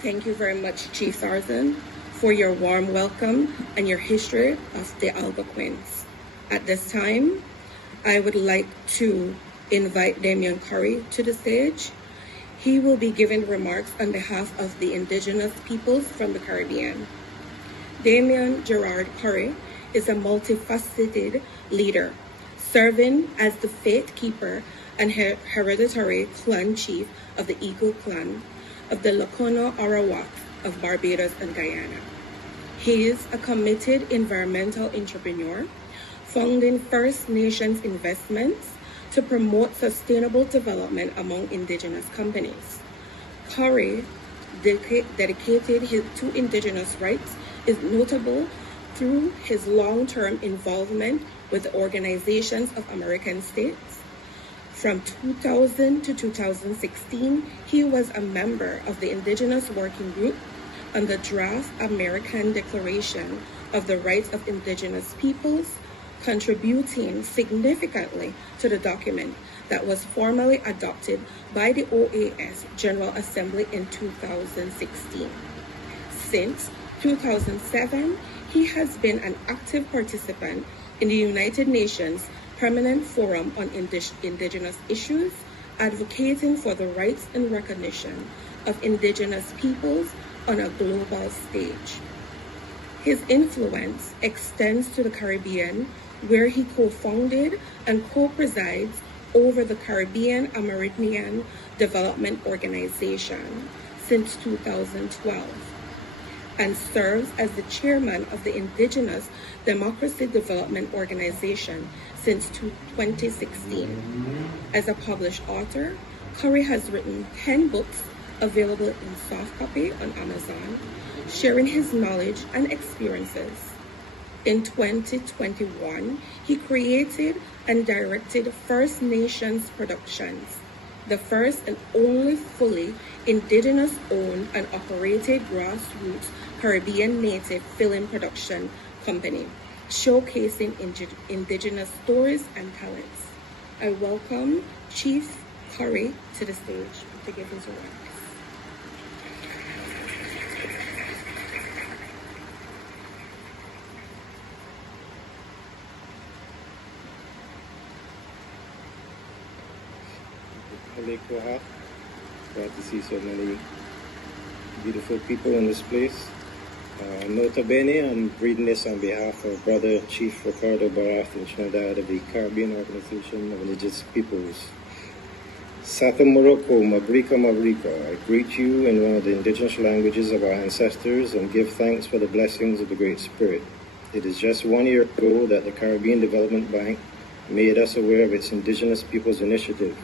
Thank you very much, Chief Sergeant, for your warm welcome and your history of the Algonquins. At this time, I would like to invite Damon Curry to the stage. He will be giving remarks on behalf of the indigenous peoples from the Caribbean. Damon Gerard Curry is a multifaceted leader, serving as the faith keeper and hereditary clan chief of the Eagle clan of the Lokono-Arawaks of Barbados and Guyana. He is a committed environmental entrepreneur, funding First Nations investments to promote sustainable development among indigenous companies. Curry, dedicated to indigenous rights, is notable through his long-term involvement with the Organizations of American States. From 2000 to 2016, he was a member of the Indigenous Working Group on the Draft American Declaration of the Rights of Indigenous Peoples, contributing significantly to the document that was formally adopted by the OAS General Assembly in 2016. Since 2007, he has been an active participant in the United Nations Permanent Forum on Indigenous Issues, advocating for the rights and recognition of indigenous peoples on a global stage. His influence extends to the Caribbean, where he co-founded and co-presides over the Caribbean Amerindian Development Organization since 2012, and serves as the chairman of the Indigenous Democracy Development Organization since 2016. As a published author, Curry has written 10 books available in soft copy on Amazon, sharing his knowledge and experiences. In 2021, he created and directed First Nations Productions, the first and only fully Indigenous-owned and operated grassroots Caribbean native film production company, showcasing Indigenous stories and talents. I welcome Chief Curry to the stage to give his remarks. Glad to see so many beautiful people in this place. Nota bene, I'm reading this on behalf of Brother Chief Ricardo Barath in Trinidad of the Caribbean Organization of Indigenous Peoples. Sata Morocco, Mabrika Mabrika. I greet you in one of the indigenous languages of our ancestors and give thanks for the blessings of the Great Spirit. It is just 1 year ago that the Caribbean Development Bank made us aware of its Indigenous Peoples Initiative.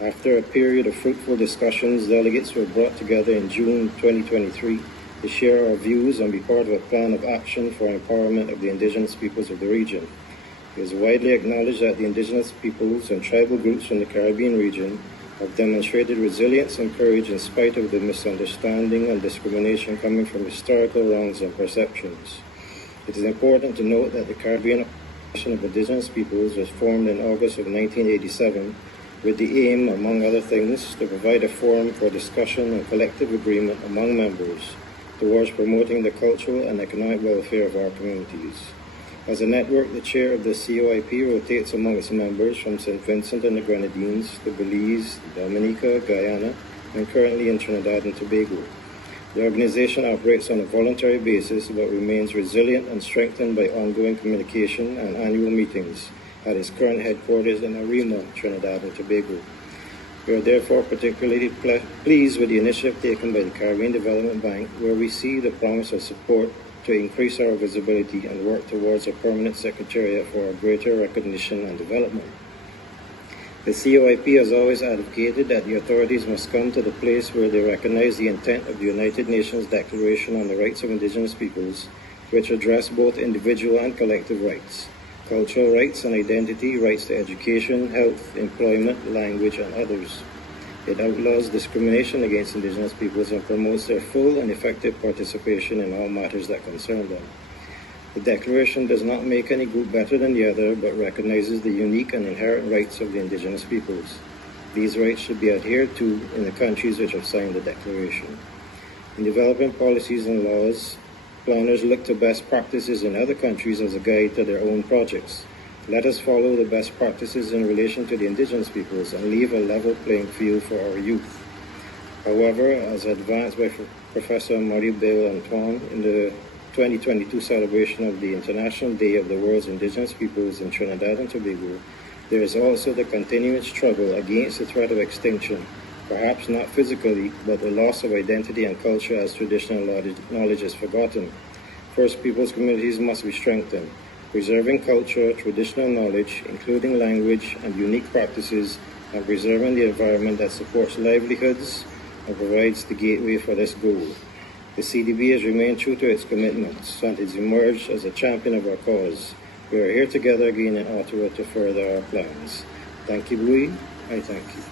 After a period of fruitful discussions, delegates were brought together in June 2023 to share our views and be part of a plan of action for empowerment of the indigenous peoples of the region. It is widely acknowledged that the indigenous peoples and tribal groups from the Caribbean region have demonstrated resilience and courage in spite of the misunderstanding and discrimination coming from historical wrongs and perceptions. It is important to note that the Caribbean Organization of Indigenous Peoples was formed in August of 1987 with the aim, among other things, to provide a forum for discussion and collective agreement among members towards promoting the cultural and economic welfare of our communities. As a network, the chair of the COIP rotates among its members from St. Vincent and the Grenadines to Belize, Dominica, Guyana, and currently in Trinidad and Tobago. The organization operates on a voluntary basis but remains resilient and strengthened by ongoing communication and annual meetings at its current headquarters in Arima, Trinidad and Tobago. We are therefore particularly pleased with the initiative taken by the Caribbean Development Bank, where we see the promise of support to increase our visibility and work towards a permanent secretariat for our greater recognition and development. The COIP has always advocated that the authorities must come to the place where they recognize the intent of the United Nations Declaration on the Rights of Indigenous Peoples, which address both individual and collective rights, cultural rights and identity, rights to education, health, employment, language, and others. It outlaws discrimination against Indigenous peoples and promotes their full and effective participation in all matters that concern them. The Declaration does not make any group better than the other, but recognizes the unique and inherent rights of the Indigenous peoples. These rights should be adhered to in the countries which have signed the Declaration. In developing policies and laws, planners look to best practices in other countries as a guide to their own projects. Let us follow the best practices in relation to the indigenous peoples and leave a level playing field for our youth. However, as advanced by Professor Marie-Bill Antoine in the 2022 celebration of the International Day of the World's Indigenous Peoples in Trinidad and Tobago, there is also the continuing struggle against the threat of extinction, perhaps not physically, but the loss of identity and culture as traditional knowledge is forgotten. First Peoples communities must be strengthened. Preserving culture, traditional knowledge, including language and unique practices, and preserving the environment that supports livelihoods and provides the gateway for this goal. The CDB has remained true to its commitments and has emerged as a champion of our cause. We are here together again in Ottawa to further our plans. Thank you, Louis. I thank you.